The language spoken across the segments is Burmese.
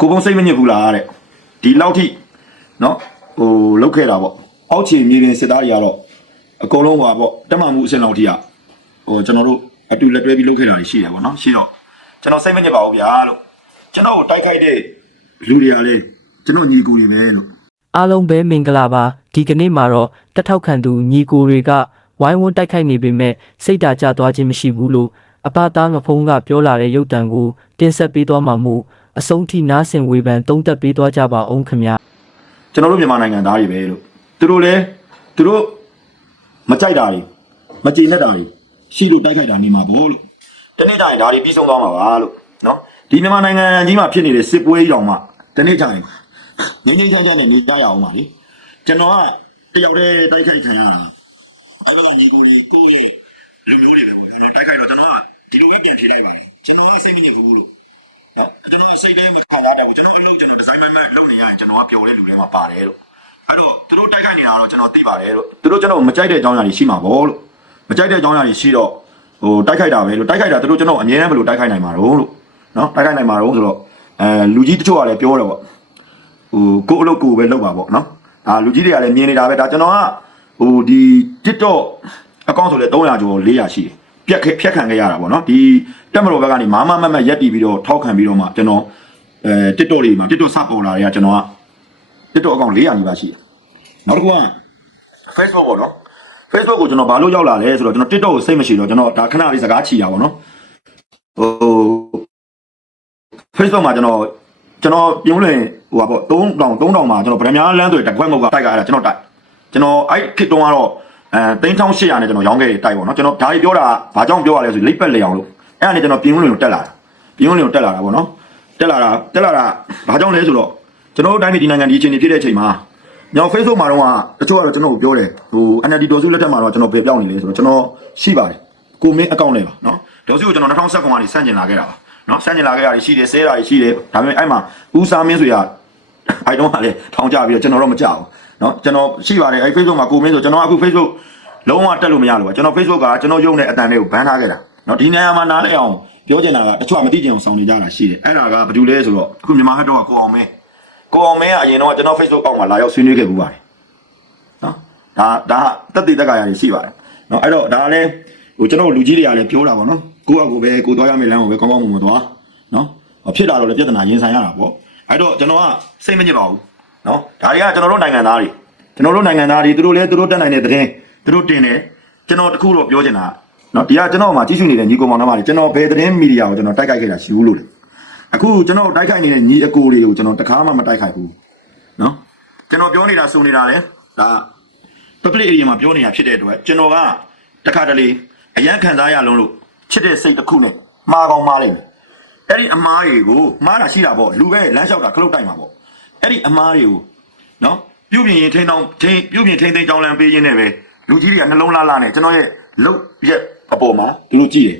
ကိုပုံစိတ်မညစ်ဘူးလားတဲ့ဒီလောက်ထိနော်ဟိုလောက်ခဲ့တာပေါ့အောက်ခြေမြေပြင်စစ်သားတွေကတော့အကုန်လုံးဟွာပေါ့တက်မှမှုအဆင့်လောက်ထိကဟိုကျွန်တော်တို့အတူလက်တွဲပြီးလုပ်ခဲ့တာတွေရှိတယ်ပေါ့နော်ရှိတော့ကျွန်တော်စိတ်မညစ်ပါဘူးဗျာလို့ကျွန်တော်ကိုတိုက်ခိုက်တဲ့လူတွေကလည်းကျွန်တော်ညီကူတွေပဲလို့အားလုံးပဲမင်္ဂလာပါဒီကနေ့မှာတော့တက်ထောက်ခံသူညီကိုတွေကဝိုင်းဝန်းတိုက်ခိုက်နေပေမဲ့စိတ်ဓာတ်ကျသွားခြင်းမရှိဘူးလို့အပသားငဖုံးကပြောလာတဲ့ရုပ်တံကိုတင်ဆက်ပေးသွားမှာမို့ အဆုံးထိနားဆင်ဝေဖန်သုံးသပ်ပေးသွားကြပါအောင်ခင်ဗျာကျွန်တော်တို့မြန်မာနိုင်ငံသားတွေပဲလို့သူတို့လည်းသူတို့မကြိုက်တာတွေမကျေနပ်တာတွေရှိလို့တိုက်ခိုက်တာနေမှာပေါ့လို့တနေ့တိုင်းဒါတွေပြီးဆုံးသွားမှာပါလို့နော်ဒီမြန်မာနိုင်ငံကြီးမှာဖြစ်နေတဲ့စစ်ပွဲကြီးတောင်မှတနေ့တိုင်းငင်းငင်းချမ်းချမ်းနဲ့နေကြရအောင်ပါလေကျွန်တော်ကတယောက်တည်းတိုက်ခိုက်ခံရတာအဲ့တော့ညီကိုလေးကိုယ့်ရဲ့လူမျိုးတွေပဲပေါ့ကျွန်တော်တိုက်ခိုက်တော့ကျွန်တော်ကဒီလိုပဲပြန်ဖြေလိုက်ပါကျွန်တော်ကစိတ်မညစ်ဘူးလို့အဲ ကျွန်တော်စိတ်ထဲမခံရတဲ့ဘူးကျွန်တော်ကလုပ်ချင်တဲ့ဒီဇိုင်းမမလုပ်နေရရင်ကျွန်တော်ကပျော်တဲ့လူတွေမှာပါတယ်လို့အဲ့တော့သူတို့တိုက်ခိုက်နေတာတော့ကျွန်တော်သိပါတယ်လို့သူတို့ကျွန်တော်မကြိုက်တဲ့အကြောင်းအရာတွေရှိမှာပေါ့လို့မကြိုက်တဲ့အကြောင်းအရာတွေရှိတော့ဟိုတိုက်ခိုက်တာပဲလို့တိုက်ခိုက်တာသူတို့ကျွန်တော်အမြဲတမ်းဘယ်လိုတိုက်ခိုက်နိုင်မှာတော့လို့နော်တိုက်ခိုက်နိုင်မှာတော့ဆိုတော့အဲလူကြီးတချို့ကလည်းပြောတယ်ပေါ့ဟိုကိုယ့်အလုပ်ကိုယ်ပဲလုပ်ပါပေါ့နော်အာလူကြီးတွေကလည်းမြင်နေတာပဲဒါကျွန်တော်ကဟိုဒီ TikTok အကောင့်ဆိုလဲ300ကျော်400ရှိတယ် ပြက်ဖြတ်ခံခဲ့ရတာပေါ့နော်ဒီတက်မတော်ဘက်ကနေမာမမတ်မတ်ရက်တီပြီးတော့ထောက်ခံပြီးတော့မှကျွန်တော်အဲ TikTok လေးမှာ TikTok စပေါ်လာတွေကကျွန်တော်က TikTok အကောင့်400နီးပါးရှိတယ်နောက်တစ်ခုက Facebook ပေါ့နော် Facebook ကိုကျွန်တော်ဘာလို့ရောက်လာလဲဆိုတော့ကျွန်တော် TikTok ကိုစိတ်မရှိတော့ကျွန်တော်ဒါခဏလေးစကားချီတာပေါ့နော်ဟို Facebook မှာကျွန်တော်ကျွန်တော်ပြုံးလင်ဟိုပါပေါ့3000 3000မှာကျွန်တော်ဗရမ ्या လမ်းဆိုတဲ့တစ်ခွက်မုတ်ကတိုက်ကြရတာကျွန်တော်တိုက်ကျွန်တော်အဲ့ခစ်တုံးကတော့ အဲ3800နဲ့ကျွန်တော်ရောင်းခဲ့တိုက်ပေါ့နော်ကျွန်တော်ဒါကြီးပြောတာဘာကြောင့်ပြောရလဲဆိုလိပ်ပက်လေအောင်လို့အဲ့ဒါနဲ့ကျွန်တော်ပြုံးလင်ကိုတက်လာတာပြုံးလင်ကိုတက်လာတာပေါ့နော်တက်လာတာတက်လာတာဘာကြောင့်လဲဆိုတော့ကျွန်တော်တို့တိုင်းပြည်ဒီနိုင်ငံဒီအချိန်ကြီးဖြစ်တဲ့အချိန်မှာညောင် Facebook မှာတော့ကတချို့ကတော့ကျွန်တော်ကိုပြောတယ်ဟို NLD ဒေါ်စုလက်ထက်မှာတော့ကျွန်တော်ပေပြောင်းနေလေဆိုတော့ကျွန်တော်ရှိပါတယ်ကိုမင်းအကောင့်နဲ့ပါနော်ဒေါ်စုကိုကျွန်တော်2019ကနေစန့်ကျင်လာခဲ့တာပါနော်စန့်ကျင်လာခဲ့တာရှိတယ်ဆဲတာရှိတယ်ဒါပေမဲ့အဲ့မှာဦးစားမင်းဆိုရအဲ့တော့ကလည်းထောင်ကြပြီးတော့ကျွန်တော်တော့မကြောက်ဘူး နော်ကျွန်တော်ရှိပါတယ်အဲ့ Facebook မှာကိုမင်းဆိုကျွန်တော်အခု Facebook လုံးဝတက်လို့မရလို့ပါကျွန်တော် Facebook ကကျွန်တော်ရုပ်နဲ့အတန်လေးကိုဘန်းထားခဲ့တာနော်ဒီနေရာမှာနားလဲအောင်ပြောချင်တာကတချို့ကမသိချင်အောင်ဆောင်နေကြတာရှိတယ်အဲ့ဒါကဘာလို့လဲဆိုတော့အခုမြန်မာဟတ်တော့ကကိုအောင်မင်းကိုအောင်မင်းကအရင်တော့ကျွန်တော် Facebook အောက်မှာလာရောက်ဆွေးနွေးခဲ့ပူပါတယ်နော်ဒါဒါတက်တည်တက်ကရာကြီးရှိပါတယ်နော်အဲ့တော့ဒါလည်းဟိုကျွန်တော်လူကြီးတွေကလည်းပြောတာပေါ့နော်ကိုယ့်အကူပဲကိုသွားရမယ့်လမ်းကိုပဲကောင်းကောင်းမွန်မွန်သွားနော်ဖြစ်တာတော့လည်းပြဿနာရင်ဆိုင်ရတာပေါ့အဲ့တော့ကျွန်တော်ကစိတ်မညစ်ပါဘူး နော်ဒါတွေကကျွန်တော်တို့နိုင်ငံသားတွေကျွန်တော်တို့နိုင်ငံသားတွေသူတို့လည်းသူတို့တက်နိုင်တဲ့သတင်းသူတို့တင်တယ်ကျွန်တော်တခုတော့ပြောချင်တာနော်ဒီကကျွန်တော်မှကြီးစုနေတဲ့ညီကောင်မောင်နှမတွေကျွန်တော်ဘယ်သတင်းမီဒီယာကိုကျွန်တော်တိုက်ခိုက်ခဲ့တာရှိဘူးလို့လေအခုကျွန်တော်တိုက်ခိုက်နေတဲ့ညီအကိုတွေကိုကျွန်တော်တခါမှမတိုက်ခိုက်ဘူးနော်ကျွန်တော်ပြောနေတာစုံနေတာလေဒါ public area မှာပြောနေတာဖြစ်တဲ့အတွက်ကျွန်တော်ကတခါတလေအရန်ခံစားရလုံးလို့ချစ်တဲ့စိတ်တစ်ခုနဲ့မှားကောင်းမှားလိုက်မယ်အဲ့ဒီအမားတွေကိုမှားတာရှိတာပေါ့လူပဲလမ်းလျှောက်တာခလုတ်တိုက်မှာပေါ့ အဲ့ဒီအမားတွေကိုနော်ပြုပြင်ရင်ထိန်းတောင်းထိန်းပြုပြင်ထိန်းသိမ်းကြောင်းလမ်းပေးရင်းနဲ့ပဲလူကြီးတွေကနှလုံးလားလားနဲ့ကျွန်တော်ရဲ့လုတ်ရက်အပေါ်မှာသူတို့ကြည့်တယ်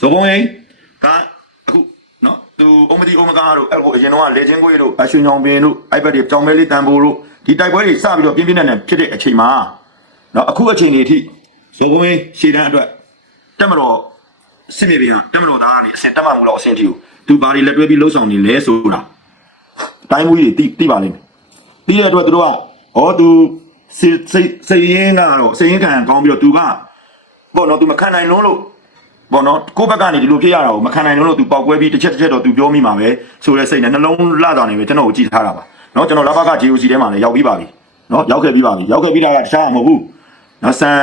ဇော်ဘုံရင်ကအခုနော်သူအုံမဒီအုံမကားတို့အဲ့ကိုအရင်တော့လေချင်းခွေးတို့အရွှေညောင်ပင်တို့ iPad တွေကြောင်မဲလေးတန်ဖိုးတို့ဒီတိုက်ပွဲတွေစပြီးတော့ပြင်းပြင်းထန်ထန်ဖြစ်တဲ့အချိန်မှာနော်အခုအချိန်ကြီးအထိဇော်ဘုံရင်ရှေ့တန်းအတွက်တက်မတော်စစ်မြေပြင်ကတက်မတော်သားကနေအစင်တက်မှမှုတော့အစင်တီကိုသူဘာတွေလက်တွဲပြီးလှုပ်ဆောင်နေလဲဆိုတာ တိုင်းမှုကြီးတွေတိတိပါလိမ့်မယ်ပြီးတဲ့အတွက်သူတို့ကဩသူစိတ်စိတ်စိတ်ရင်းကတော့စိတ်ရင်းခံကောင်းပြီးတော့သူကဘောနော်သူမခံနိုင်လုံးလို့ပေါ့နော်ကိုယ့်ဘက်ကနေဒီလိုဖြစ်ရတာကိုမခံနိုင်လို့လို့သူပေါက်ကွဲပြီးတစ်ချက်တစ်ချက်တော့သူပြောမိမှာပဲဆိုတဲ့စိတ်နဲ့နှလုံးလှတာနေပဲကျွန်တော်ကိုကြည့်ထားတာပါနော်ကျွန်တော်လဘက GOC ထဲမှာလည်းရောက်ပြီးပါပြီနော်ရောက်ခဲ့ပြီးပါပြီရောက်ခဲ့ပြီးတာကတခြားမဟုတ်ဘူးနော်ဆန်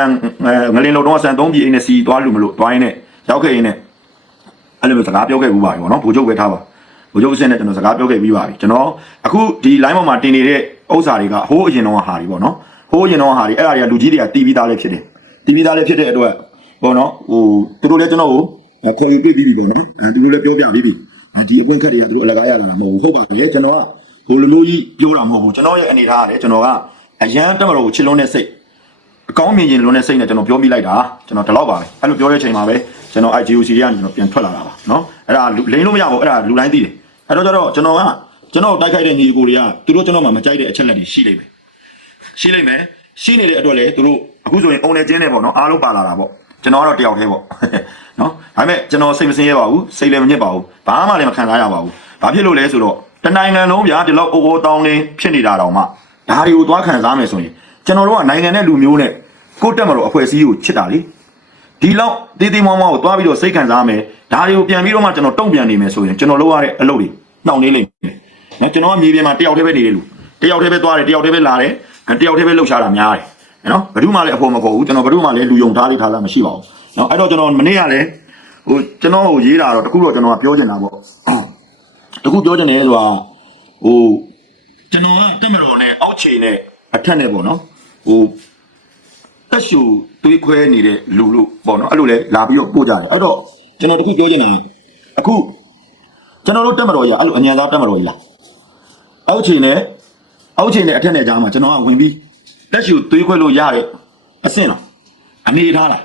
ငလင်းလုံးတော့ဆန်3ပြည်အင်းနဲ့စီသွားလို့မလို့သွားရင်းနဲ့ရောက်ခဲ့ရင်းနဲ့အဲ့လိုမျိုးစကားပြောခဲ့ပြီးပါပြီပေါ့နော်ဘူချုပ်ပဲထားပါ ဘူချုပ်အစ်နဲ့ကျွန်တော်စကားပြောခဲ့ပြီးပါပြီကျွန်တော်အခုဒီ line ပေါ်မှာတင်နေတဲ့ဥစ္စာတွေကဟိုးအရင်တော့ဟာတွေပေါ့နော်ဟိုးအရင်တော့ဟာတွေအဲ့ဒါတွေကလူကြီးတွေကတီးပြီးသားလည်းဖြစ်တယ်တီးပြီးသားလည်းဖြစ်တဲ့အတွက်ပေါ့နော်ဟိုသူတို့လည်းကျွန်တော်ကိုခေါ်ယူပြပြီးပြီပေါ့နော်အဲသူတို့လည်းပြောပြပြီးပြီဒီအပွင့်ခက်တွေကသူတို့အလကားရတာမဟုတ်ဘူးဟုတ်ပါလေကျွန်တော်ကဟိုလိုမျိုးကြီးပြောတာမဟုတ်ဘူးကျွန်တော်ရဲ့အနေထားကလည်းကျွန်တော်ကအရန်တက်မလို့ချစ်လုံးတဲ့စိတ်အကောင်းမြင်ခြင်းလုံးတဲ့စိတ်နဲ့ကျွန်တော်ပြောပြလိုက်တာကျွန်တော်ဒီလောက်ပါပဲအဲ့လိုပြောတဲ့အချိန်မှာပဲ ကျွန်တော် IGOC တွေကနေကျွန်တော်ပြန်ထွက်လာတာပါနော်အဲ့ဒါလိမ့်လို့မရဘူးအဲ့ဒါလူတိုင်းသိတယ်အဲ့တော့ကျတော့ကျွန်တော်ကကျွန်တော်တိုက်ခိုက်တဲ့ညီကိုတွေကသူတို့ကျွန်တော်မှမကြိုက်တဲ့အချက်လက်တွေရှိလိမ့်မယ်ရှိလိမ့်မယ်ရှိနေတဲ့အတွက်လည်းသူတို့အခုဆိုရင်အုံနဲ့ကျင်းနေပေါ့နော်အားလုံးပါလာတာပေါ့ကျွန်တော်ကတော့တယောက်တည်းပေါ့နော်ဒါပေမဲ့ကျွန်တော်စိတ်မစင်းရပါဘူးစိတ်လည်းမညစ်ပါဘူးဘာမှလည်းမခံစားရပါဘူးဘာဖြစ်လို့လဲဆိုတော့တနိုင်ငံလုံးဗျာဒီလောက်အိုအိုတောင်းနေဖြစ်နေတာတောင်မှဒါတွေကိုသွားခံစားမယ်ဆိုရင်ကျွန်တော်တို့ကနိုင်ငံနဲ့လူမျိုးနဲ့ကိုယ့်တက်မတော်အဖွဲ့အစည်းကိုချစ်တာလေ ဒီလောက်တေးသေးမောင်းမောင်းကိုသွားပြီးတော့စိတ်ခံစားမယ်ဒါတွေကိုပြန်ပြီးတော့မှကျွန်တော်တုံ့ပြန်နေမယ်ဆိုရင်ကျွန်တော်လုပ်ရတဲ့အလုပ်တွေနှောင့်နှေးလိမ့်မယ်နော်ကျွန်တော်ကမြေပြင်မှာတယောက်တည်းပဲနေတယ်လူတယောက်တည်းပဲသွားတယ်တယောက်တည်းပဲလာတယ်တယောက်တည်းပဲလှုပ်ရှားတာများတယ်နော်ဘယ်သူမှလည်းအဖို့မခေါ်ဘူးကျွန်တော်ဘယ်သူမှလည်းလူယုံထားလေးထားလားမရှိပါဘူးနော်အဲ့တော့ကျွန်တော်မနေ့ကလည်းဟိုကျွန်တော်ဟိုရေးတာတော့တခုတော့ကျွန်တော်ကပြောချင်တာပေါ့တခုပြောချင်တယ်ဆိုတာဟိုကျွန်တော်ကတက်မတော်နဲ့အောက်ခြေနဲ့အထက်နဲ့ပေါ့နော်ဟို တက်ရှူတွေးခွဲနေတဲ့လူလို့ပေါ့နော်အဲ့လိုလဲလာပြီးတော့ပို့ကြတယ်အဲ့တော့ကျွန်တော်တခုပြောချင်တာကအခုကျွန်တော်တို့တက်မတော်ကြီးကအဲ့လိုအញ្ញံသားတက်မတော်ကြီးလားအောက်ခြေနဲ့အောက်ခြေနဲ့အထက်နဲ့ကြားမှာကျွန်တော်ကဝင်ပြီးတက်ရှူတွေးခွဲလို့ရတဲ့အဆင့်လားအနေထားလား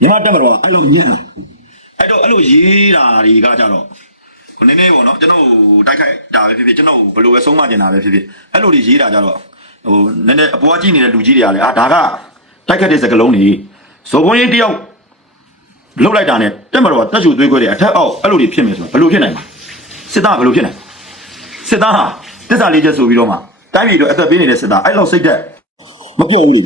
ညီမတက်မတော်ကအဲ့လိုညံ့လားအဲ့တော့အဲ့လိုရေးတာတွေကကြတော့ဟိုနည်းနည်းပေါ့နော်ကျွန်တော်တိုက်ခိုက်တာပဲဖြစ်ဖြစ်ကျွန်တော်ဘယ်လိုပဲဆုံးမကျင်တာပဲဖြစ်ဖြစ်အဲ့လိုတွေရေးတာကြတော့ ဟိုနည်းနည်းအပေါ်ကကြည့်နေတဲ့လူကြီးတွေကလည်းအာဒါကတိုက်ခတ်တဲ့စကလုံးတွေဇော်ဘုံရင်တယောက်လှုပ်လိုက်တာနဲ့တက်မတော်တက်ချူသွေးခွဲတယ်အထက်အောက်အဲ့လိုတွေဖြစ်မယ်ဆိုတော့ဘယ်လိုဖြစ်နိုင်မှာစစ်သားဘယ်လိုဖြစ်နိုင်စစ်သားဟာတစ္ဆာလေးချက်ဆိုပြီးတော့မှတိုင်းပြည်တော့အသက်ပေးနေတဲ့စစ်သားအဲ့လောက်စိတ်သက်မပြောဘူးလေ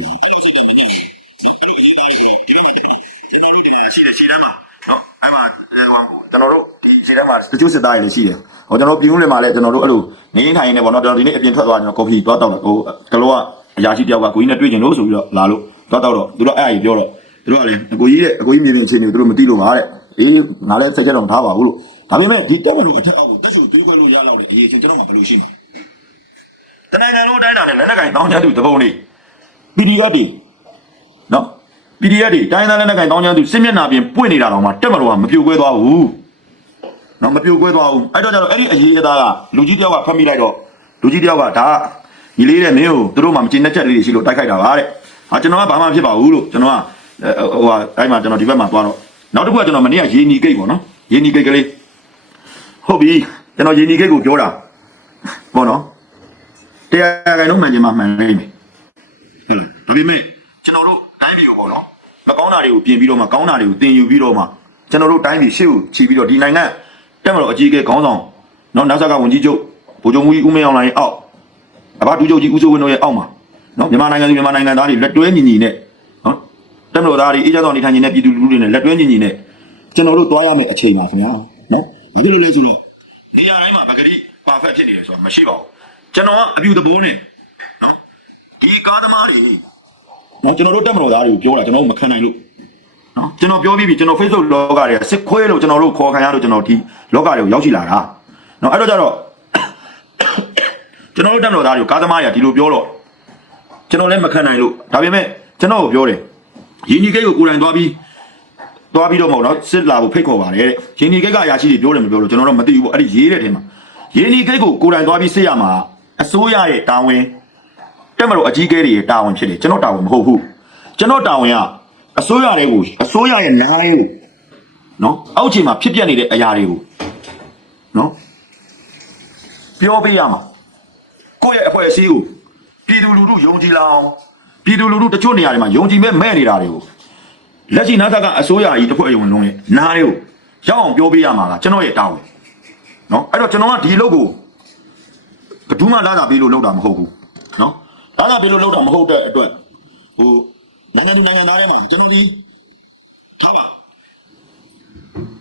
ကျွန်တော်တို့ဒီခြေထဲမှာတချို့စစ်သားတွေလည်းရှိတယ်ဟောကျွန်တော်ပြည်ဦးလင်မှာလည်းကျွန်တော်တို့အဲ့လိုငင်းထိုင်နေပေါ့နော်ကျွန်တော်ဒီနေ့အပြင်ထွက်သွားကျွန်တော်ကော်ဖီသွားတောက်တော့ဟိုကလောကအရာရှိတယောက်ကကိုကြီးနဲ့တွေ့ကြလို့ဆိုပြီးတော့လာလို့သွားတောက်တော့သူတို့အဲ့အကြီးပြောတော့သူတို့ကလည်းအကိုကြီးတဲ့အကိုကြီးမြေပြင်အခြေအနေကိုသူတို့မသိလို့ပါတဲ့အေးငါလည်းစိတ်ချက်တော့မထားပါဘူးလို့ဒါပေမဲ့ဒီတက်မလို့အထက်အောက်ကိုတက်ရှူတွေးခွဲလို့ရတော့တယ်အရေးကြီးကျွန်တော်မှဘယ်လိုရှိမှာတနိုင်ငံလုံးတိုင်းတာနဲ့လက်နက်ကင်တောင်းချသူတပုံလေး PDF တွေနော် PDF တွေတိုင်းသားလက်နက်ကင်တောင်းချသူစစ်မျက်နှာပြင်ပွင့်နေတာတော့မှတက်မလို့ကမပြိုကွဲသွားဘူးနော်မပြိုကွဲသွားဘူးအဲ့တော့ကျတော့အဲ့ဒီအရေးအသားကလူကြီးတယောက်ကဖတ်မိလိုက်တော့လူကြီးတယောက်ကဒါညီလေးတဲ့မင်းကိုသူတို့မှမကျင်တဲ့ချက်လေးတွေရှိလို့တိုက်ခိုက်တာပါတဲ့ဟာကျွန်တော်ကဘာမှဖြစ်ပါဘူးလို့ကျွန်တော်ကဟိုဟာအဲ့မှာကျွန်တော်ဒီဘက်မှာသွားတော့နောက်တစ်ခုကကျွန်တော်မနေ့ကရေနီဂိတ်ပေါ့နော်ရေနီဂိတ်ကလေးဟုတ်ပြီကျွန်တော်ရေနီဂိတ်ကိုပြောတာပေါ့နော်တရားခိုင်လုံးမှန်ချင်မှမှန်နေပြီဟုတ်လားဒါပေမဲ့ကျွန်တော်တို့တိုင်းပြည်ကိုပေါ့နော် မကောင်းတာတွေကိုပြင်ပြီးတော့မှကောင်းတာတွေကိုတင်ယူပြီးတော့မှကျွန်တော်တို့တိုင်းပြည်ရှေ့ကိုခြီးပြီးတော့ဒီနိုင်ငံတက်မလို့အကြီးအကဲခေါင်းဆောင်နော်နောက်ဆက်ကဝန်ကြီးချုပ်ဗိုလ်ချုပ်မူကြီးဦးမင်းအောင်လိုင်းအောက်အဘဒူချုပ်ကြီးဦးစိုးဝင်းတို့ရဲ့အောက်မှာနော်မြန်မာနိုင်ငံသူမြန်မာနိုင်ငံသားတွေလက်တွဲညီညီနဲ့နော်တက်မလို့သားတွေအေးချမ်းတော်နေထိုင်နေတဲ့ပြည်သူလူထုတွေနဲ့လက်တွဲညီညီနဲ့ကျွန်တော်တို့တွားရမယ့်အချိန်ပါခင်ဗျာနော်ဘာဖြစ်လို့လဲဆိုတော့နေရာတိုင်းမှာပဂတိပါဖက်ဖြစ်နေတယ်ဆိုတာမရှိပါဘူးကျွန်တော်ကအပြူတဘိုးနဲ့နော်ဒီကားသမားတွေ နော်ကျွန်တော်တို့တက်မလို့သားတွေကိုပြောတာကျွန်တော်တို့မခံနိုင်လို့နော်ကျွန်တော်ပြောပြီးပြီကျွန်တော် Facebook လောကတွေကစစ်ခွဲလို့ကျွန်တော်တို့ခေါ်ခံရလို့ကျွန်တော်ဒီလောကတွေကိုရောက်ရှိလာတာနော်အဲ့တော့ကြတော့ကျွန်တော်တို့တက်တော်သားတွေကိုကားသမားတွေကဒီလိုပြောတော့ကျွန်တော်လည်းမခံနိုင်လို့ဒါပေမဲ့ကျွန်တော်ကိုပြောတယ်ရင်းကြီးကိတ်ကိုကိုယ်တိုင်သွားပြီးသွားပြီးတော့မဟုတ်နော်စစ်လာဖို့ဖိတ်ခေါ်ပါတယ်တဲ့ရင်းကြီးကိတ်ကအရာရှိတွေပြောတယ်မပြောလို့ကျွန်တော်တော့မသိဘူးပေါ့အဲ့ဒီရေးတဲ့ထဲမှာရင်းကြီးကိတ်ကိုကိုယ်တိုင်သွားပြီးစစ်ရမှာအစိုးရရဲ့တာဝန် တက်မလို့အကြီးကဲတွေရဲ့တာဝန်ဖြစ်တယ်ကျွန်တော်တာဝန်မဟုတ်ဘူးကျွန်တော်တာဝန်ကအစိုးရတွေကိုအစိုးရရဲ့နားရဲ့ကိုနော်အောက်ခြေမှာဖြစ်ပျက်နေတဲ့အရာတွေကိုနော်ပြောပေးရမှာကိုယ့်ရဲ့အဖွဲ့အစည်းကိုပြည်သူလူထုယုံကြည်လာအောင်ပြည်သူလူထုတချို့နေရာတွေမှာယုံကြည်မဲ့မဲ့နေတာတွေကိုလက်ရှိနာသကအစိုးရကြီးတစ်ဖွဲ့ရုံလုံးရဲ့နားတွေကိုရောက်အောင်ပြောပေးရမှာကကျွန်တော်ရဲ့တာဝန်နော်အဲ့တော့ကျွန်တော်ကဒီလုပ်ကိုဘယ်သူမှလာတာပေးလို့လုပ်တာမဟုတ်ဘူးနော် လာတာပေးလို့လုပ်တာမဟုတ်တဲ့အတွက်ဟိုနိုင်ငံသူနိုင်ငံသားတွေမှာကျွန်တော်ဒီထားပါ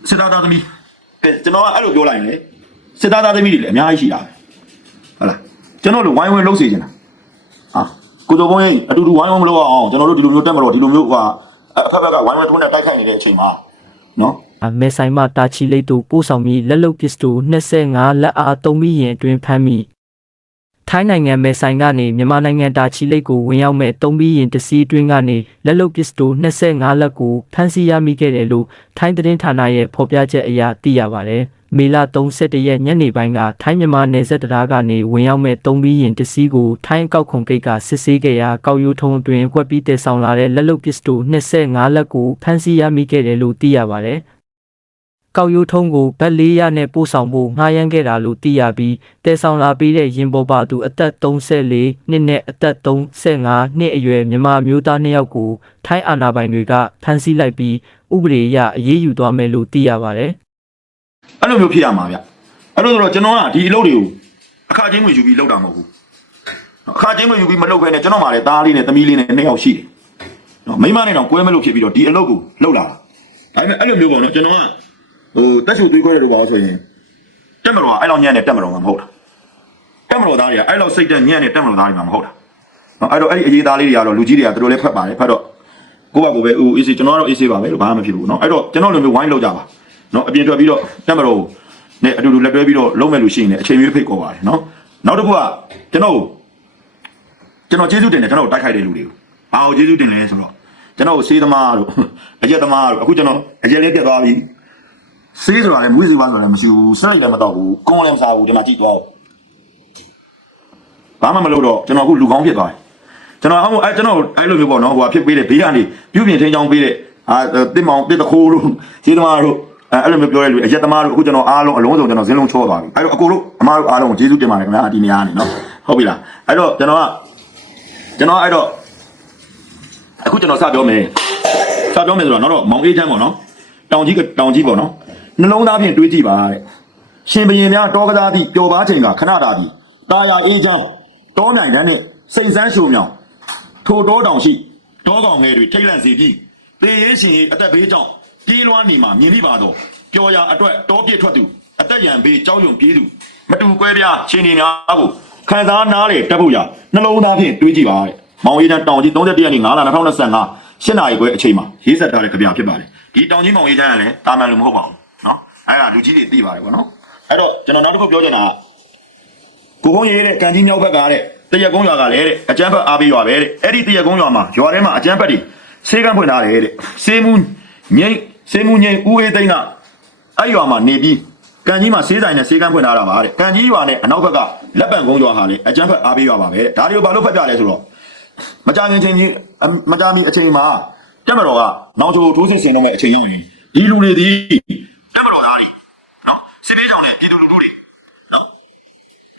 စစ်သားသားသမီးကဲကျွန်တော်ကအဲ့လိုပြောလိုက်ရင်လေစစ်သားသားသမီးတွေလည်းအများကြီးရှိတာပဲဟုတ်လားကျွန်တော်တို့ဝိုင်းဝန်းလှုပ်စေချင်တာဟာကိုတော်ဘုန်းကြီးအတူတူဝိုင်းဝန်းမလုပ်အောင်ကျွန်တော်တို့ဒီလိုမျိုးတက်မလို့ဒီလိုမျိုးကွာအဖက်ဖက်ကဝိုင်းဝန်းထိုးနေတိုက်ခိုက်နေတဲ့အချိန်မှာနော်မဲဆိုင်မှတာချီလိတ်တို့ပို့ဆောင်ပြီးလက်လုံပစ္စတို25လက်အားသုံးပြီးရင်အတွင်းဖမ်းမိ ထိုင်းနိုင်ငံမဲဆိုင်ကနေမြန်မာနိုင်ငံတာချီလိတ်ကိုဝင်ရောက်မဲ့သုံးပြီးရင်တစီအတွင်းကနေလက်လုံပစ္စတို25လက်ကိုဖမ်းဆီးရမိခဲ့တယ်လို့ထိုင်းသတင်းဌာနရဲ့ဖော်ပြချက်အရသိရပါတယ်မေလ31ရက်ညနေပိုင်းကထိုင်းမြန်မာနယ်စပ်တရားကနေဝင်ရောက်မဲ့သုံးပြီးရင်တစီကိုထိုင်းအကောက်ခွန်ဂိတ်ကစစ်ဆေးခဲ့ရာကောက်ရိုးထုံးအတွင်းကွက်ပြီးတည်ဆောင်လာတဲ့လက်လုံပစ္စတို25လက်ကိုဖမ်းဆီးရမိခဲ့တယ်လို့သိရပါတယ် ကောက်ရိုးထုံးကိုဗတ်လေးရနဲ့ပို့ဆောင်ဖို့ငှားရမ်းခဲ့တာလို့သိရပြီးတဲဆောင်လာပြီးတဲ့ရင်ပေါ်ပါသူအသက်34နှစ်နဲ့အသက်35နှစ်အရွယ်မြန်မာမျိုးသားနှစ်ယောက်ကိုထိုင်းအာဏာပိုင်တွေကဖမ်းဆီးလိုက်ပြီးဥပဒေအရအရေးယူသွားမယ်လို့သိရပါတယ်အဲ့လိုမျိုးဖြစ်ရမှာဗျအဲ့လိုဆိုတော့ကျွန်တော်ကဒီအလုပ်တွေကိုအခါချင်းဝင်ယူပြီးလုပ်တာမဟုတ်ဘူးအခါချင်းဝင်ယူပြီးမလုပ်ဘဲနဲ့ကျွန်တော်မှလည်းသားလေးနဲ့သမီးလေးနဲ့နှစ်ယောက်ရှိတယ်နော်မိမနဲ့တော့ကွဲမလို့ဖြစ်ပြီးတော့ဒီအလုပ်ကိုလုပ်လာတာဒါပေမဲ့အဲ့လိုမျိုးပေါ့နော်ကျွန်တော်က ဟိုတက်ချုပ်သွေးခွဲတယ်လို့ပါဆိုရင်တက်မတော်ကအဲ့လောက်ညံ့တဲ့တက်မတော်မှာမဟုတ်တာတက်မတော်သားတွေကအဲ့လောက်စိတ်တက်ညံ့တဲ့တက်မတော်သားတွေမှာမဟုတ်တာနော်အဲ့တော့အဲ့ဒီအရေးသားလေးတွေကတော့လူကြီးတွေကသူတို့လည်းဖတ်ပါတယ်ဖတ်တော့ကိုယ့်ဘက်ကိုပဲဦးအေးစီကျွန်တော်ကတော့အေးစီပါပဲလို့ဘာမှမဖြစ်ဘူးနော်အဲ့တော့ကျွန်တော်လိုမျိုးဝိုင်းလောက်ကြပါနော်အပြင်ထွက်ပြီးတော့တက်မတော်ကိုနဲ့အတူတူလက်တွဲပြီးတော့လုံးမဲ့လို့ရှိရင်လည်းအချိန်မျိုးဖိတ်ခေါ်ပါတယ်နော်နောက်တစ်ခုကကျွန်တော်ကျွန်တော်ကျေးဇူးတင်တယ်ကျွန်တော်တိုက်ခိုက်တဲ့လူတွေကိုဘာကိုကျေးဇူးတင်လဲဆိုတော့ကျွန်တော်စေးသမားတို့အရက်သမားတို့အခုကျွန်တော်အရက်လေးပြတ်သွားပြီ စေးဆိုတာလည်းမွေးစေးပါဆိုတာလည်းမရှိဘူးစလိုက်လည်းမတော့ဘူးကုန်းလည်းမစားဘူးဒီမှာကြည့်သွားအောင်ဘာမှမလုပ်တော့ကျွန်တော်အခုလူကောင်းဖြစ်သွားတယ်ကျွန်တော်အခုအဲကျွန်တော်အဲ့လိုမျိုးပေါ့နော်ဟိုဖြစ်ပေးတဲ့ဘေးကနေပြုပြင်ထင်းချောင်းပေးတဲ့အာတစ်မောင်တစ်တခိုးတို့စေးသမားတို့အဲအဲ့လိုမျိုးပြောရလို့အရက်သမားတို့အခုကျွန်တော်အားလုံးအလုံးစုံကျွန်တော်ဇင်းလုံးချောသွားပြီအဲ့တော့အကိုတို့အမားတို့အားလုံးကိုကျေးဇူးတင်ပါတယ်ခင်ဗျာဒီနေရာကနေနော်ဟုတ်ပြီလားအဲ့တော့ကျွန်တော်ကကျွန်တော်အဲ့တော့အခုကျွန်တော်စပြောမယ်စပြောမယ်ဆိုတော့နောက်တော့မောင်အေးချမ်းပေါ့နော်တောင်ကြီးကတောင်ကြီးပေါ့နော် နှလုံးသားဖြင့်တွေးကြည့်ပါတဲ့ရှင်ဘရင်များတောကစားသည့်ပျော်ပါချိန်ကခဏတာသည်တာယာအေးချောင်းတောနိုင်တန်းနှင့်စိတ်ဆန်းရှုံမြောင်ထိုတောတောင်ရှိတောကောင်ငယ်တွေထိတ်လန့်စေပြီးပေရေးရှင်၏အသက်ဘေးကြောင့်ပြေးလွှားနေမှမြင်မိပါတော့ပျော်ရာအတွက်တောပြစ်ထွက်သူအသက်ရန်ဘေးကြောက်ရွံ့ပြေးသူမတူကွဲပြားရှင်နေများကိုခံစားနားလေတက်ဖို့ရနှလုံးသားဖြင့်တွေးကြည့်ပါတဲ့မောင်ရေးတန်းတောင်ကြီး31ရက်နေ့9လ2025 8နာရီခွဲအချိန်မှာရေးဆက်ထားတဲ့ကြပြဖြစ်ပါတယ်ဒီတောင်ကြီးမောင်ရေးတန်းကလည်းတာမန်လို့မဟုတ်ပါဘူး အဲ့ဒါလူကြီးတွေသိပါတယ်ဗောနော်အဲ့တော့ကျွန်တော်နောက်တစ်ခုပြောချင်တာကကိုကုန်းရေးတဲ့ကန်ကြီးမြောက်ဘက်ကတဲ့တရက်ကုန်းရွာကလည်းတဲ့အကျန်းဖက်အားပေးရွာပဲတဲ့အဲ့ဒီတရက်ကုန်းရွာမှာရွာထဲမှာအကျန်းဖက်တွေဆေးကန်းဖွင့်ထားတယ်တဲ့ဆေးမှုငိမ့်ဆေးမှုငိမ့်ဦးအေးသိန်းကအဲ့ရွာမှာနေပြီးကန်ကြီးမှာဆေးဆိုင်နဲ့ဆေးကန်းဖွင့်ထားတာပါတဲ့ကန်ကြီးရွာနဲ့အနောက်ဘက်ကလက်ပံကုန်းရွာဟာလေအကျန်းဖက်အားပေးရွာပါပဲတဲ့ဒါတွေကိုဘာလို့ဖက်ပြလဲဆိုတော့မကြခင်ချင်းကြီးအမကြမီအချိန်မှာတက်မတော်ကနောင်ချိုထိုးစစ်ဆင်တော့မဲ့အချိန်ရောက်ရင်ဒီလူတွေဒီတက်မတော်သားတွေနော် စစ်ပေးဆောင်တဲ့ပြည်သူလူထုတွေနော်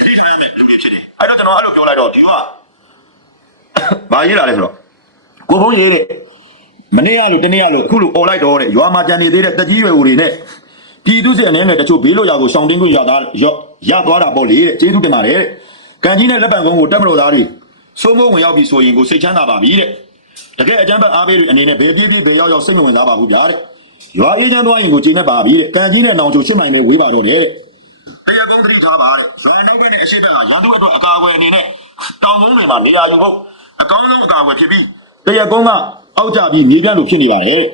ခရီးထွန်းရမယ်လူတွေဖြစ်တယ်အဲ့တော့ကျွန်တော်အဲ့လိုပြောလိုက်တော့ဒီကဘာရေးလာလဲဆိုတော့ကိုဖုံးရေးတဲ့မနေ့ကလို့တနေ့ကလို့အခုလို့អော်လိုက်တော့တဲ့ရွာမှာကြံနေသေးတဲ့တက်ကြီးရွယ်ဦးတွေနဲ့ပြည်သူစစ်အနေနဲ့တချို့ဘေးလို့ရကိုရှောင်းတင်းခွင့်ရသားရသွားတာပေါ့လေတဲ့ကျေးဇူးတင်ပါတယ်တဲ့ကန်ကြီးနဲ့လက်ပံကုန်းကိုတက်မလို့သားတွေစိုးမိုးဝင်ရောက်ပြီဆိုရင်ကိုစိတ်ချမ်းသာပါပြီတဲ့တကယ်အကြမ်းဖက်အားပေးတွေအနေနဲ့ဘယ်ပြည့်ပြည့်ဘယ်ရောက်ရောက်စိတ်မဝင်စားပါဘူးဗျာတဲ့ ရွာအေးချမ်းသွားရင်ကိုချိန်နဲ့ပါပြီတဲ့ကန်ကြီးနဲ့နောင်ချိုရှင်းနိုင်နေဝေးပါတော့တယ်တဲ့တရားကုန်းသတိထားပါတဲ့ဇွမ်နောက်ဘက်နဲ့အရှိတကရန်သူအတွက်အကာအကွယ်အနေနဲ့တောင်ကုန်းတွေမှာနေရာယူဖို့အကောင်းဆုံးအကာအကွယ်ဖြစ်ပြီးတရားကုန်းကအောက်ကျပြီးမြေပြန့်လို့ဖြစ်နေပါတယ်တဲ့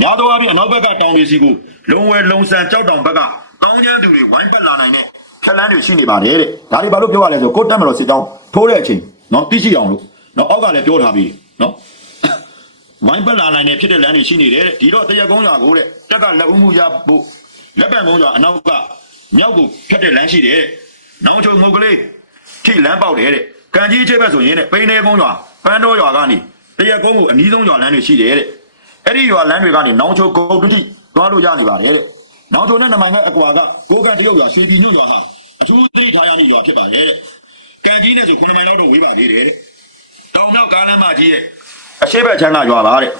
များသောအားဖြင့်အနောက်ဘက်ကတောင်တွေစီကိုလုံဝဲလုံဆန်ကြောက်တောင်ဘက်ကကောင်းကျန်းသူတွေဝိုင်းပတ်လာနိုင်တဲ့ဖြက်လန်းတွေရှိနေပါတယ်တဲ့ဒါတွေဘာလို့ပြောရလဲဆိုကိုတက်မလို့စစ်တောင်းထိုးတဲ့အချိန်နော်သိရှိအောင်လို့နော်အောက်ကလည်းပြောထားပြီးနော် ဝိုင်းပတ်လာနိုင်တဲ့ဖြစ်တဲ့လမ်းတွေရှိနေတယ်တဲ့ဒီတော့တရက်ကုန်းရွာကိုတဲ့တက်ကလက်ဦးမှုရဖို့လက်ပံကုန်းရွာအနောက်ကမြောက်ကိုဖြတ်တဲ့လမ်းရှိတယ်တဲ့နောင်ချုံငုတ်ကလေးထိလမ်းပေါက်တယ်တဲ့ကံကြီးချေဘက်ဆိုရင်တဲ့ပိန်းနေကုန်းရွာပန်းတော်ရွာကနေတရက်ကုန်းကိုအနီးဆုံးရွာလမ်းတွေရှိတယ်တဲ့အဲ့ဒီရွာလမ်းတွေကနေနောင်ချုံကုတ်တုတိသွားလို့ရနေပါတယ်တဲ့နောင်ချုံနဲ့နမိုင်ကအကွာကကိုကတရုတ်ရွာရွှေပြည်ညွန့်ရွာဟာအထူးသိထားရမည့်ရွာဖြစ်ပါတယ်တဲ့ကံကြီးနဲ့ဆိုခုနှစ်မိုင်လောက်တော့ဝေးပါသေးတယ်တဲ့တောင်မြောက်ကားလမ်းမကြီးရဲ့ အရှိဘက်ချမ်းသာရွာပါတဲ့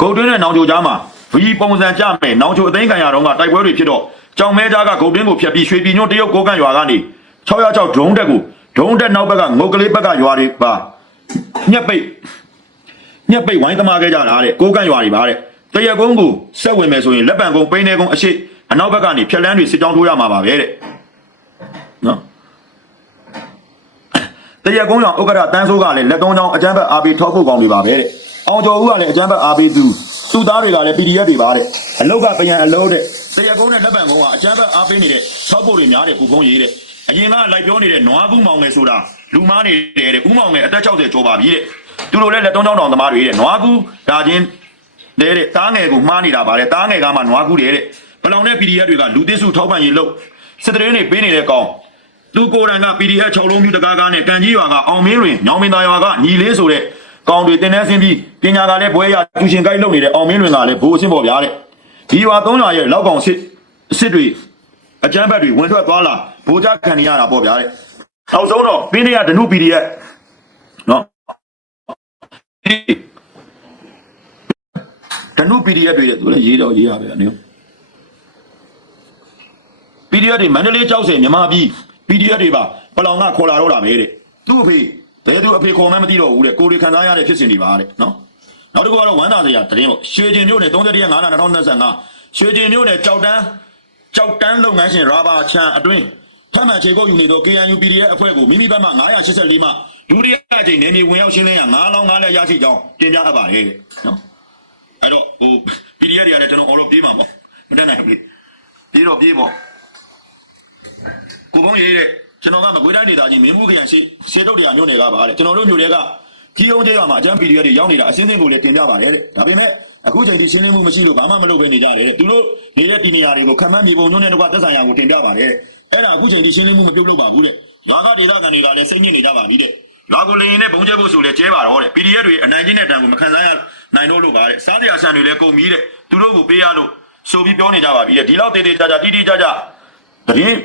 ဂုတ်တွင်းနဲ့နောင်ချိုကြားမှာဗီပုံစံကြမယ်နောင်ချိုအသိမ်းခံရတော့ကတိုက်ပွဲတွေဖြစ်တော့ကြောင်မဲကြားကဂုတ်တွင်းကိုဖျက်ပြီးရွှေပြည်ညွန့်တရုတ်ကိုကန့်ရွာကနေ606ဒုံးတက်ကိုဒုံးတက်နောက်ဘက်ကငုတ်ကလေးဘက်ကရွာတွေပါညက်ပိတ်ညက်ပိတ်ဝိုင်းသမားခဲ့ကြတာတဲ့ကိုကန့်ရွာတွေပါတဲ့တရက်ကုန်းကိုဆက်ဝင်မယ်ဆိုရင်လက်ပံကုန်းပိန်းနေကုန်းအရှိအနောက်ဘက်ကနေဖြက်လန်းတွေစစ်ကြောင်းထိုးရမှာပါပဲတဲ့ တရက်ကုန်းကြောင့်ဥက္ကဋ္ဌတန်းဆိုးကလည်းလက်သုံးချောင်းအကျန်းဘက်အာဘီထောက်ဖို့ကောင်းတွေပါပဲတဲ့။အောင်ကျော်ဦးကလည်းအကျန်းဘက်အာဘီသူသူသားတွေကလည်း PDF တွေပါတဲ့အလုတ်ကပြန်အလုံးတဲ့တရက်ကုန်းနဲ့လက်ပံကုန်းကအကျန်းဘက်အာပေးနေတဲ့ထောက်ဖို့တွေများတဲ့ကုဖုံးရေးတဲ့အရင်ကလိုက်ပြောနေတဲ့နွားဘူးမောင်ငယ်ဆိုတာလူမားနေတဲ့တဲ့ဥမောင်ငယ်အသက်60ကျော်ပါပြီတဲ့သူတို့လည်းလက်သုံးချောင်းတောင်သမားတွေတဲ့နွားဘူးဒါချင်းတဲ့တဲ့တားငယ်ကိုမှားနေတာပါတဲ့တားငယ်ကမှနွားကူးတယ်တဲ့ဘလောင်တဲ့ PDF တွေကလူသစ်စုထောက်ပံ့ရေးလို့စစ်တရေတွေပေးနေတဲ့ကောင် သူကိုယ်တိုင်က PDF 6လုံးပြတကားကားနဲ့ကန်ကြီးရွာကအောင်မင်းလွင်ညောင်မင်းသားရွာကညီလေးဆိုတဲ့ကောင်တွေတင်နေဆင်းပြီးပညာကလည်းဘွဲရကျူရှင်ကိုက်လုပ်နေတဲ့အောင်မင်းလွင်ကလည်းဘိုးအဆင့်ပေါ်ဗျာတဲ့ဒီရွာသုံးရွာရဲ့လောက်ကောင်စစ်စစ်တွေအကျန်းဘက်တွေဝင်ထွက်သွားလာဘိုးကြခံနေရတာပေါ့ဗျာတဲ့နောက်ဆုံးတော့ပင်းနေရဒနု PDF နော်ဒနု PDF တွေတဲ့သူလည်းရေးတော့ရေးရပဲအနေ PDF တွေမန္တလေးကြောက်စင်မြန်မာပြည် PDF တွေပါပလောင်ကခေါ်လာတော့တာပဲတဲ့သူ့အဖေဘယ်သူအဖေခေါ်မှမသိတော့ဘူးတဲ့ကိုရီခံစားရတဲ့ဖြစ်စဉ်တွေပါတဲ့နော်နောက်တစ်ခုကတော့ဝမ်းသာစရာသတင်းပေါ့ရွှေကျင်မြို့နယ်31ရက်9လ2025ရွှေကျင်မြို့နယ်ကြောက်တန်းကြောက်တန်းလုပ်ငန်းရှင်ရာဘာချန်အတွင်းထပ်မံခြေကုပ်ယူနေသော KNU PDF အဖွဲ့ကိုမိမိဘက်မှ984မှဒုတိယအကြိမ်နေမြေဝင်ရောက်ရှင်းလင်းရ9လောင်း9လက်ရရှိကြောင်းတင်ပြအပ်ပါတယ်တဲ့နော်အဲ့တော့ဟို PDF တွေကလည်းကျွန်တော်အော်လို့ပြေးမှာပေါ့မတတ်နိုင်ဘူးလေပြေးတော့ပြေးပေါ့ ကိုပုံးရေးတဲ့ကျွန်တော်ကမကွေးတိုင်းဒေသကြီးမင်းမှုခရိုင်ရှေ့ရှေ့တုတ်တရားညွှန်တွေကပါတဲ့ကျွန်တော်တို့မျိုးတွေကကြီးအောင်ကျေးရွာမှာအကျန်း PDF တွေရောက်နေတာအစင်းစင်းကိုလည်းတင်ပြပါတယ်တဲ့ဒါပေမဲ့အခုချိန်ထိရှင်းလင်းမှုမရှိလို့ဘာမှမလုပ်ဘဲနေကြတယ်တဲ့သူတို့နေတဲ့ဒီနေရာတွေကိုခံမှန်းမြေပုံညွှန်တဲ့တော့သက်ဆိုင်ရာကိုတင်ပြပါတယ်တဲ့အဲ့ဒါအခုချိန်ထိရှင်းလင်းမှုမပြုတ်လို့ပါဘူးတဲ့ရွာကဒေသခံတွေကလည်းစိတ်ညစ်နေကြပါပြီတဲ့ရွာကိုလေရင်နဲ့ဘုံကျဲဖို့ဆိုလဲကျဲပါတော့တဲ့ PDF တွေအနိုင်ကျင့်တဲ့တံကိုမခံစားရနိုင်တော့လို့ပါတဲ့စားစရာဆန်တွေလည်းကုန်ပြီတဲ့သူတို့ကိုပေးရလို့ဆိုပြီးပြောနေကြပါပြီတဲ့ဒီလောက်တေးတေးကြကြတီးတီးကြကြတရင်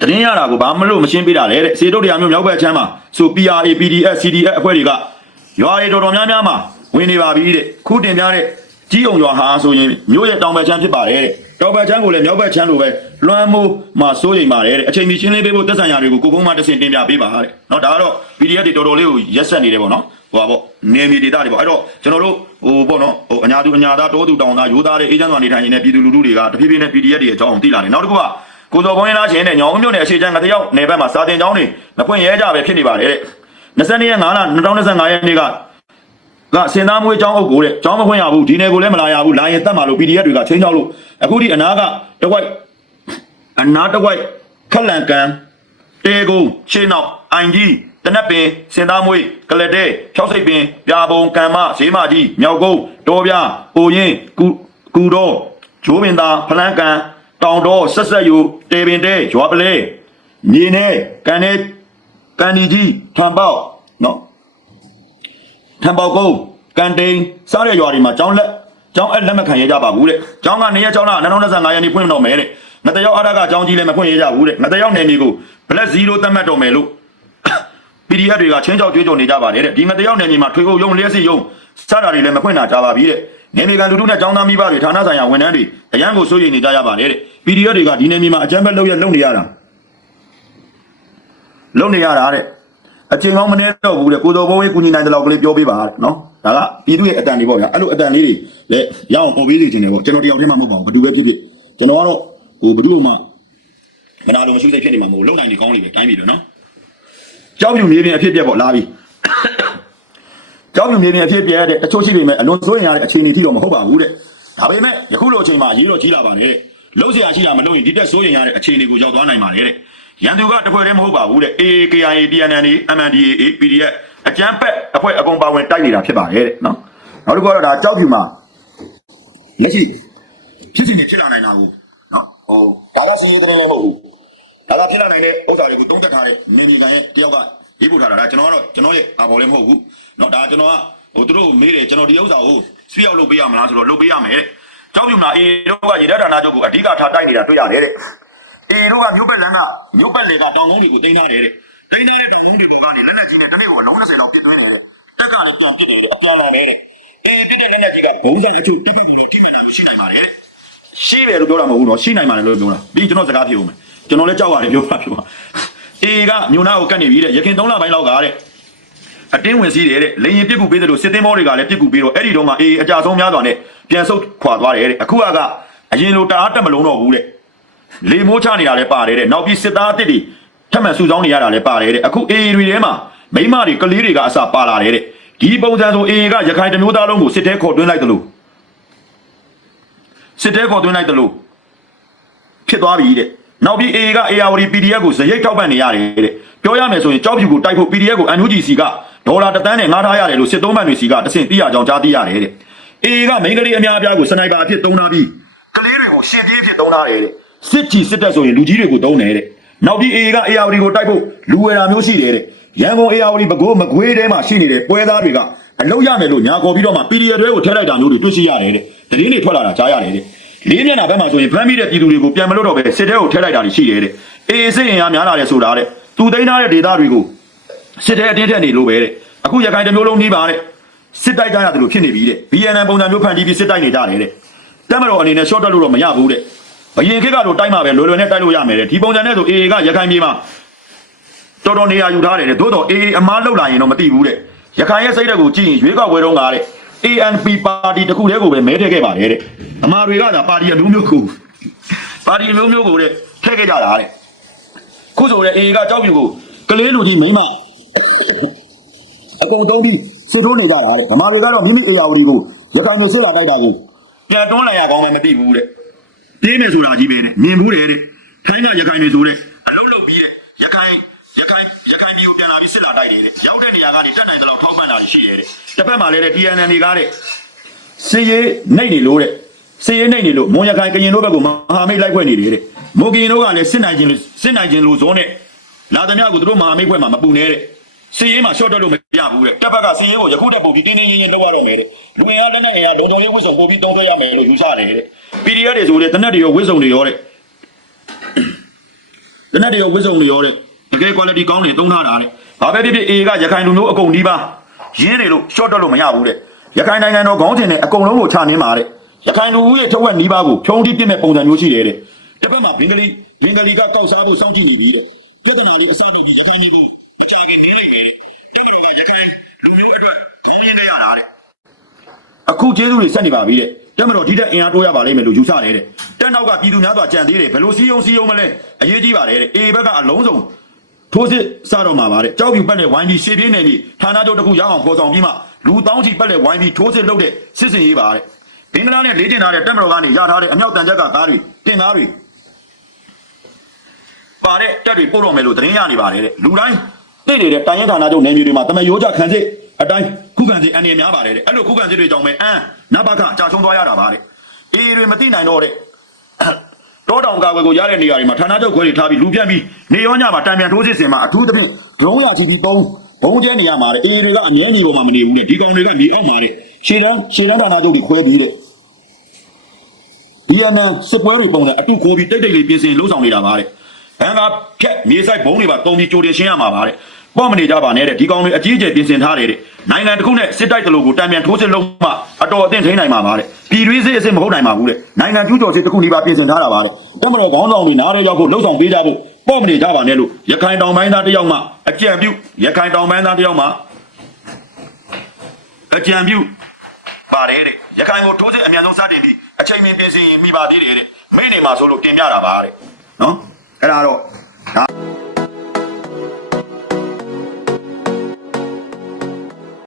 တရင်ရတာကိုဘာမလို့မရှင်းပေးတာလဲတဲ့စေတုတ်တရားမျိုးမြောက်ဘက်ချမ်းမှာဆို PRA PDF CDF အဖွဲ့တွေကရွာရီတော်တော်များများမှာဝင်နေပါပြီတဲ့ခုတင်ပြတဲ့ကြီးအောင်ရွာဟာဆိုရင်မြို့ရဲ့တောင်ဘက်ချမ်းဖြစ်ပါတယ်တဲ့တောင်ဘက်ချမ်းကိုလည်းမြောက်ဘက်ချမ်းလိုပဲလွှမ်းမိုးမှာစိုးရိမ်ပါတယ်တဲ့အချိန်မီရှင်းလင်းပေးဖို့သက်ဆိုင်ရာတွေကိုကိုကုန်းမှတစ်ဆင့်တင်ပြပေးပါတဲ့เนาะဒါကတော့ PDF တွေတော်တော်လေးကိုရက်ဆက်နေတယ်ပေါ့နော်ဟိုပါပေါ့နေမီဒေတာတွေပေါ့အဲ့တော့ကျွန်တော်တို့ဟိုပေါ့နော်ဟိုအညာသူအညာသားတောသူတောင်သားရိုးသားတဲ့အေဂျင့်စွာနေထိုင်နေတဲ့ပြည်သူလူထုတွေကတဖြည်းဖြည်းနဲ့ PDF တွေအကြောင်းသိလာတယ်နောက်တစ်ခုက ကိုစော်ဘုန်းရင်းသားချင်းနဲ့ညောင်မြို့နယ်အခြေချမ်းငတယောက်နယ်ဘက်မှာစာတင်ကျောင်းတွေမဖွင့်ရဲကြပဲဖြစ်နေပါတယ်တဲ့22ရက်5လ2025ရက်နေ့ကကစင်သားမွေးကျောင်းအုပ်ကိုတဲ့ကျောင်းမဖွင့်ရဘူးဒီနယ်ကိုလည်းမလာရဘူးလာရင်တတ်မှာလို့ PDF တွေကချင်းချောက်လို့အခုဒီအနာကတဝိုက်အနာတဝိုက်ခက်လန်ကန်တေကုန်းရှင်းနောက်အိုင်ကြီးတနက်ပင်စင်သားမွေးကလတဲ့ဖြောက်စိတ်ပင်ပြာပုံကံမဈေးမကြီးမြောက်ကုန်းတော်ပြအိုရင်ကူကူတော့ဂျိုးပင်သာဖလန်းကန် တောင်တော်ဆက်ဆက်ယူတေပင်တဲရွာပလဲမြေနဲ့ကန်နဲ့ကန်ဒီကြီးထံပေါက်နော်ထံပေါကုန်းကန်တိန်စားတဲ့ရွာတွေမှာကျောင်းလက်ကျောင်းအပ်လက်မခံရကြပါဘူးတဲ့ကျောင်းကနေရကျောင်းလာ2025ရက်နေ့ဖွင့်တော့မယ်တဲ့ငတရောက်အားရကကျောင်းကြီးလည်းမဖွင့်ရကြဘူးတဲ့ငတရောက်နယ်မြေကို black zero သတ်မှတ်တော့မယ်လို့ PDF တွေကချင်းချောက်ကြွေးကြော်နေကြပါတယ်တဲ့ဒီငတရောက်နယ်မြေမှာထွေအုပ်ရုံလျှက်စီရုံစားတာတွေလည်းမဖွင့်တာကြပါပြီတဲ့ နယ်မြေကန်လူထုနဲ့ကျောင်းသားမိဘတွေဌာနဆိုင်ရာဝန်ထမ်းတွေအရန်ကိုစိုးရိမ်နေကြရပါတယ်တဲ့ PDF တွေကဒီနယ်မြေမှာအကြမ်းဖက်လုပ်ရလုပ်နေရတာလုပ်နေရတာတဲ့အချိန်ကောင်းမနေတော့ဘူးတဲ့ကိုတော်ဘုံရေးကုညီနိုင်တဲ့လောက်ကလေးပြောပေးပါတဲ့နော်ဒါကပြည်သူရဲ့အတန်တွေပေါ့ဗျာအဲ့လိုအတန်လေးတွေလည်းရအောင်ပေါ်ပေးနေခြင်းတယ်ပေါ့ကျွန်တော်တယောက်တည်းမှမဟုတ်ပါဘူးဘယ်သူပဲဖြစ်ဖြစ်ကျွန်တော်ကတော့ဟိုဘယ်သူမှမနာလို့မရှိစိတ်ဖြစ်နေမှာမဟုတ်လုံနိုင်နေကောင်းနေပဲတိုင်းပြီလို့နော်ကြောက်ပြူမြေပြင်အဖြစ်ပြက်ပေါ့လာပြီ ကြောက်ပြူမြေပြင်အဖြစ်ပြက်တဲ့တချို့ရှိပေမဲ့အလွန်စိုးရင်ရတဲ့အခြေအနေထိတော့မဟုတ်ပါဘူးတဲ့ဒါပေမဲ့ယခုလိုအချိန်မှာရေးတော့ကြီးလာပါတယ်တဲ့လုံးစရာရှိတာမလို့ရင်ဒီတက်စိုးရင်ရတဲ့အခြေအနေကိုရောက်သွားနိုင်ပါတယ်တဲ့ရန်သူကတပွဲတည်းမဟုတ်ပါဘူးတဲ့ AAKIA TNN MNDAA PDF အကြမ်းဖက်အဖွဲ့အကုန်ပါဝင်တိုက်နေတာဖြစ်ပါတယ်တဲ့နော်နောက်တစ်ခုကတော့ဒါကြောက်ပြူမှာလက်ရှိဖြစ်စီနေဖြစ်လာနိုင်တာကိုနော်ဟိုဒါကစီးရေးတဲ့လည်းမဟုတ်ဘူးဒါကဖြစ်လာနိုင်တဲ့ဥစ္စာတွေကိုတုံးတက်ထားတဲ့မင်းကြီးကန်ရဲ့တယောက်က ရေးပို့ထားတာဒါကျွန်တော်ကတော့ကျွန်တော်ရဲ့အပေါ်လည်းမဟုတ်ဘူးနော်ဒါကျွန်တော်ကဟိုသူတို့မေးတယ်ကျွန်တော်ဒီဥစ္စာကိုဆွေးရောက်လုပ်ပေးရမလားဆိုတော့လုပ်ပေးရမယ်တဲ့ကြောက်ပြူမှာအေတို့ကရေတပ်ဌာနချုပ်ကိုအဓိကထားတိုက်နေတာတွေ့ရတယ်တဲ့အေတို့ကမြို့ပတ်လန်းကမြို့ပတ်လေကတောင်ကုန်းတွေကိုတင်ထားတယ်တဲ့တင်ထားတဲ့တောင်ကုန်းတွေပေါ်ကနေလက်လက်ကြီးနဲ့တစ်နေ့ကိုအလုံး30လောက်ပြစ်သွင်းတယ်တဲ့တက်ကလည်းပြန်ပြစ်တယ်တဲ့အပြန်လာတယ်တဲ့အဲပြစ်တဲ့လက်လက်ကြီးကဘုံဆိုင်အချို့တိတ်ပြီးတော့ထိမှန်တာလို့ရှိနိုင်ပါတယ်တဲ့ရှိတယ်လို့ပြောတာမဟုတ်ဘူးနော်ရှိနိုင်ပါတယ်လို့ပြောတာပြီးကျွန်တော်စကားပြောဦးမယ်ကျွန်တော်လည်းကြောက်ရတယ်ပြောတာပြောတာ အေကမြို့နာကိုကတ်နေပြီတဲ့ရခင်3လပိုင်းလောက်ကတဲ့အတင်းဝင်စည်းတယ်တဲ့လေရင်ပြစ်ကူပေးတယ်လို့စစ်တင်းမောတွေကလည်းပြစ်ကူပေးတော့အဲ့ဒီတော့ကအေအကြဆုံးများစွာနဲ့ပြန်ဆုတ်ခွာသွားတယ်တဲ့အခုကအရင်လိုတအားတက်မလုံးတော့ဘူးတဲ့လေမိုးချနေတာလည်းပါတယ်တဲ့နောက်ပြီးစစ်သားအစ်စ်တွေထပ်မံစုဆောင်းနေရတာလည်းပါတယ်တဲ့အခုအေတွေထဲမှာမိမတွေကလေးတွေကအစပါလာတယ်တဲ့ဒီပုံစံဆိုအေကရခိုင်တစ်မျိုးသားလုံးကိုစစ်တဲခေါ်တွင်းလိုက်တယ်လို့စစ်တဲခေါ်သွင်းလိုက်တယ်လို့ဖြစ်သွားပြီတဲ့ နောက်ပြီး AA က ARD PDF ကိုဇရိတ်ထောက်ပံ့နေရတယ်တဲ့ပြောရမယ်ဆိုရင်ကြောက်ဖြူကိုတိုက်ဖို့ PDF ကို NUGC ကဒေါ်လာတစ်သန်းနဲ့ငားထားရတယ်လို့စစ်သုံးပန်တွေစီကတဆင့်သိရကြောင်းကြားသိရတယ်တဲ့ AA ကမိန်းကလေးအများအပြားကိုစနိုက်ပါအဖြစ်သုံးထားပြီးကလေးတွေကိုရှင်းပြေးအဖြစ်သုံးထားတယ်တဲ့စစ်ချီစစ်တက်ဆိုရင်လူကြီးတွေကိုသုံးတယ်တဲ့နောက်ပြီး AA က ARD ကိုတိုက်ဖို့လူဝယ်တာမျိုးရှိတယ်တဲ့ရန်ကုန် ARD ဘကိုးမကွေးထဲမှာရှိနေတဲ့ပွဲသားတွေကအလုတ်ရမယ်လို့ညာခေါ်ပြီးတော့မှ PDF တွေကိုထည့်လိုက်တာမျိုးတွေတွေ့ရှိရတယ်တဲ့တရင်တွေထွက်လာတာကြားရတယ်တဲ့ လေးမျက်နှာဘက်မှာဆိုရင်ဖမ်းမိတဲ့ပြည်သူတွေကိုပြန်မလို့တော့ပဲစစ်တဲကိုထည့်လိုက်တာရှိတယ်တဲ့အေးစိတ်ရင်အားများလာတယ်ဆိုတာတဲ့သူသိမ်းထားတဲ့ဒေသတွေကိုစစ်တဲအတင်းထက်နေလို့ပဲတဲ့အခုရခိုင်တစ်မျိုးလုံးနှီးပါတဲ့စစ်တိုက်ကြရတယ်လို့ဖြစ်နေပြီတဲ့ BNN ပုံစံမျိုးဖန်တီးပြီးစစ်တိုက်နေကြတယ်တဲ့တက်မတော်အနေနဲ့ short တက်လို့တော့မရဘူးတဲ့အရင်ခေတ်ကတော့တိုက်မှာပဲလွယ်လွယ်နဲ့တိုက်လို့ရမယ်တဲ့ဒီပုံစံနဲ့ဆိုအေအေကရခိုင်ပြည်မှာတော်တော်နေရာယူထားတယ်တဲ့သို့တော့အေအေအမားလောက်လာရင်တော့မသိဘူးတဲ့ရခိုင်ရဲ့စိတ်ဓာတ်ကိုကြည့်ရင်ရွေးကောက်ပွဲတုန်းကတဲ့ ANP ပါတီတစ်ခုတည်းကိုပဲမဲထည့်ခဲ့ပါတယ်တဲ့အမားတွေကသာပါတီအမျိုးမျိုးကိုပါတီအမျိုးမျိုးကိုတဲ့ထည့်ခဲ့ကြတာတဲ့ခုဆိုတဲ့အေအေကကြောက်ပြူကိုကလေးလူကြီးမိန်းမအကုန်သုံးပြီးစစ်ထိုးနေကြတာတဲ့ဗမာတွေကတော့မိမိအေယာဝတီကိုရခိုင်မျိုးဆွလာတိုက်တာကိုပြန်တွန်းလိုက်ရကောင်းမှမသိဘူးတဲ့ပြင်းနေဆိုတာကြီးပဲတဲ့မြင်ဘူးတယ်တဲ့ထိုင်းကရခိုင်တွေဆိုတဲ့အလုံးလုံးပြီးတဲ့ရခိုင်ရခိုင်ရ ခိုင်ပြည်ကိုပြန်လာပြီးစစ်လာတိုက်တယ်တဲ့ရောက်တဲ့နေရာကနေတက်နိုင်တဲ့လောက်ထောက်ပံ့တာရှိတယ်တဲ့တစ်ဖက်မှာလည်းတဲ့ TNN တွေကတဲ့စီရေးနှိတ်နေလို့တဲ့စီရေးနှိတ်နေလို့မွန်ရခိုင်ကရင်တို့ဘက်ကမဟာမိတ်လိုက်ဖွဲ့နေတယ်တဲ့မိုကင်တို့ကလည်းစစ်နိုင်ခြင်းလို့စစ်နိုင်ခြင်းလို့ဇုံးနဲ့လာသမျှကိုသူတို့မဟာမိတ်ဖွဲ့မှာမပူနေတဲ့စီရေးမှာရှော့တက်လို့မရဘူးတဲ့တက်ဘက်ကစီရေးကိုယခုတက်ပို့ပြီးတင်းတင်းရင်းရင်းလောက်ရတော့မယ်တဲ့လူငယ်ကလက်နဲ့အင်အားလုံခြုံရေးဝစ်စုံပို့ပြီးတုံးထွက်ရမယ်လို့ယူဆတယ်တဲ့ PDF တွေဆိုတဲ့တနက်တွေရောဝစ်စုံတွေရောတဲ့တနက်တွေရောဝစ်စုံတွေရောတဲ့ တကယ် quality ကောင်းတယ်တုံးထားတာတဲ့ဘာပဲဖြစ်ဖြစ် A ကရခိုင်လူမျိုးအကုန်ဒီပါရင်းနေလို့ရှော့တက်လို့မရဘူးတဲ့ရခိုင်နိုင်ငံတော်ခေါင်းစဉ်နဲ့အကုန်လုံးကိုချနင်းပါတဲ့ရခိုင်လူဦးရဲ့ထက်ဝက်နီးပါးကိုဖြုံးတိပြစ်မဲ့ပုံစံမျိုးရှိတယ်တဲ့တစ်ဖက်မှာဘင်္ဂလီဘင်္ဂလီကကောက်စားဖို့စောင့်ကြည့်နေပြီတဲ့ပြဿနာလေးအစတော့ပြီးရခိုင်မျိုးအကြိုက်နေနေတယ်တဲ့တမတော်ကရခိုင်လူမျိုးအတွက်ခေါင်းရင်းနေရတာတဲ့အခုကျေးဇူးတွေဆက်နေပါပြီတဲ့တမတော်ဒီတဲ့အင်အားတိုးရပါလိမ့်မယ်လို့ယူဆတယ်တဲ့တက်နောက်ကပြည်သူများစွာကြံသေးတယ်ဘယ်လိုစီယုံစီယုံမလဲအရေးကြီးပါတယ်တဲ့အေဘက်ကအလုံးစုံ ထိုးစစ်စတော့မှာပါတဲ့ကြောက်ပြူပတ်နဲ့ဝိုင်းပြီးရှေ့ပြေးနေပြီဌာနချုပ်တစ်ခုရအောင်ပေါ်ဆောင်ပြီးမှလူတောင်းချီပတ်နဲ့ဝိုင်းပြီးထိုးစစ်လုပ်တဲ့စစ်စင်ရေးပါတဲ့ဘင်္ဂလားနဲ့လေးကျင်ထားတဲ့တက်မတော်ကနေရထားတဲ့အမြောက်တန်ချက်ကကားတွေတင်ကားတွေပါတဲ့တက်တွေပို့တော့မယ်လို့သတင်းရနေပါတယ်တဲ့လူတိုင်းသိနေတဲ့တိုင်ရင်ဌာနချုပ်နယ်မြေတွေမှာတမယိုးကြခံစစ်အတိုင်းခုခံစစ်အနေများပါတယ်တဲ့အဲ့လိုခုခံစစ်တွေကြောင့်ပဲအမ်နဘကကြာချုံသွားရတာပါတဲ့အေးတွေမသိနိုင်တော့တဲ့ တောတောင်ကာကွယ်ကိုရတဲ့နေရာတွေမှာဌာနချုပ်ခွဲတွေထားပြီးလူပြန့်ပြီးနေရောညမှာတံပြန်ထိုးစစ်စင်မှာအထူးသဖြင့်ဒရုံးရချီပြီးပုံဘုံကျဲနေရမှာတဲ့အေးတွေကအမြဲနေပေါ်မှာမနေဘူးတဲ့ဒီကောင်တွေကမြေအောက်မှာတဲ့ရှေ့တန်းရှေ့တန်းဌာနချုပ်တွေခွဲပြီးတဲ့ DMN စစ်ပွဲတွေပုံနဲ့အတူခိုးပြီးတိတ်တိတ်လေးပြင်ဆင်လှုပ်ဆောင်နေတာပါတဲ့ဘန်ကဖြက်မြေဆိုင်ဘုံတွေပါတုံပြီးကြိုတင်ရှင်းရမှာပါတဲ့ပေါ့မနေကြပါနဲ့တဲ့ဒီကောင်တွေအကြီးအကျယ်ပြင်ဆင်ထားတယ်တဲ့ နိုင်ငံတစ်ခုနဲ့စစ်တိုက်တလို့ကိုတံပြန်ထိုးစစ်လုံးမှအတော်အသင့်ထိန်းနိုင်မှာပါတဲ့ပြည်တွင်းစစ်အစစ်မဟုတ်နိုင်ပါဘူးတဲ့နိုင်ငံကျူးကျော်စစ်တစ်ခုဒီပါပြင်ဆင်ထားတာပါတဲ့တမတော်ခေါင်းဆောင်တွေနားရဲရောက်ဖို့လှုပ်ဆောင်ပေးကြဖို့ပေါ့မနေကြပါနဲ့လို့ရခိုင်တောင်ပိုင်းသားတစ်ယောက်မှအကြံပြုရခိုင်တောင်ပိုင်းသားတစ်ယောက်မှအကြံပြုပါတယ်တဲ့ရခိုင်ကိုထိုးစစ်အမြန်ဆုံးစတင်ပြီးအချိန်မင်းပြင်ဆင်ရင်မိပါသေးတယ်တဲ့မိနေမှာဆိုလို့တင်ပြတာပါတဲ့နော်အဲ့ဒါတော့ဒါ